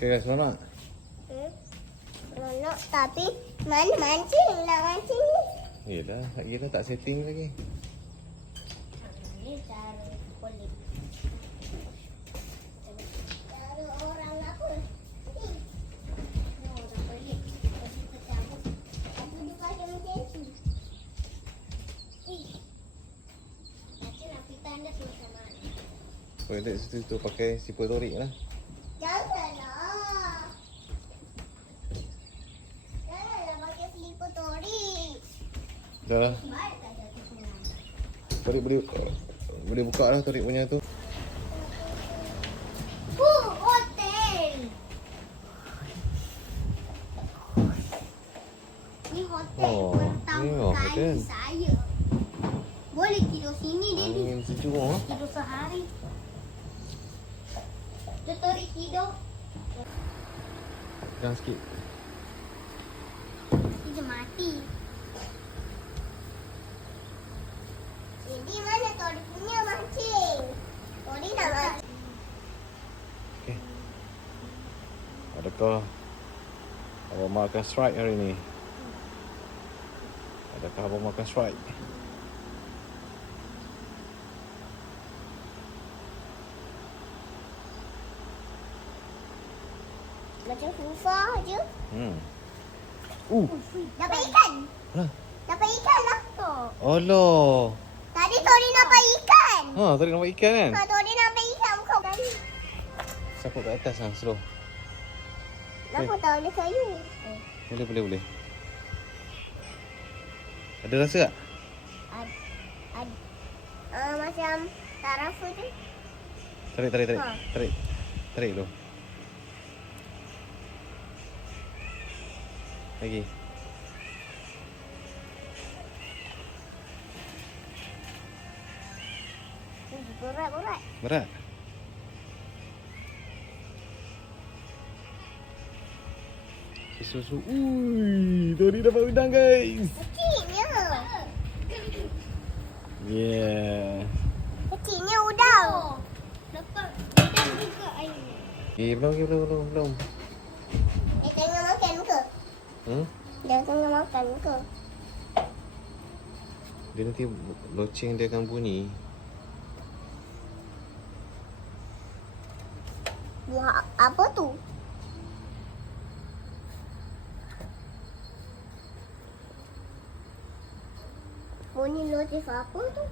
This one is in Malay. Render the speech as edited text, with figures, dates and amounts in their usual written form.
Okay, seronok. Seronok tapi mana mancing nak mancing ni. Yelah, tak kira tak setting lagi. Ni cara kulit. Cara orang apa? Orang kulit. Lepas tu cabut. Aku juga ada macam tu. Nanti nak kita anda tu sama. Toilet situ tu pakai siput torik lah. Janganlah. Janganlah pakai seliput tori. Dah lah. Baik tak jatuh sungai. Torik boleh buka lah torik punya tu. Hotel. Ni hotel Oh, pertama ni kali hotel. saya. Boleh tidur sini dia ni. Angin sejuk ah. Tidur sehari. Tutup tidur. Jangan sikit. Dia mati. Jadi mana Tori punya mancing? Tori nak mancing. Okey. Adakah abang makan strike hari ni? Adakah abang makan strike? Macam FIFA je. Dapat ikan. Lah. Dapat ikan lah. Allah. Tadi Tori nampak ikan. Ha, tadi nampak ikan kan? Tori nampak ikan kau tadi. Saput kat atas lah, slow. Kenapa tahu ada kayu? Boleh. Ada rasa tak? Macam tarafu tu. Tarik. Ha. Tarik dulu. Lagi. Berat. Berat. Susu. Ui, Tori dapat udang guys. Kecilnya. Yeah. Kecilnya udang. Dapat udang juga airnya. Eh, belum. Dia tengah makan ke? Dia tengah makan ke? Dia nanti loceng dia akan bunyi. Buah apa tu? Bunyi notif apa tu?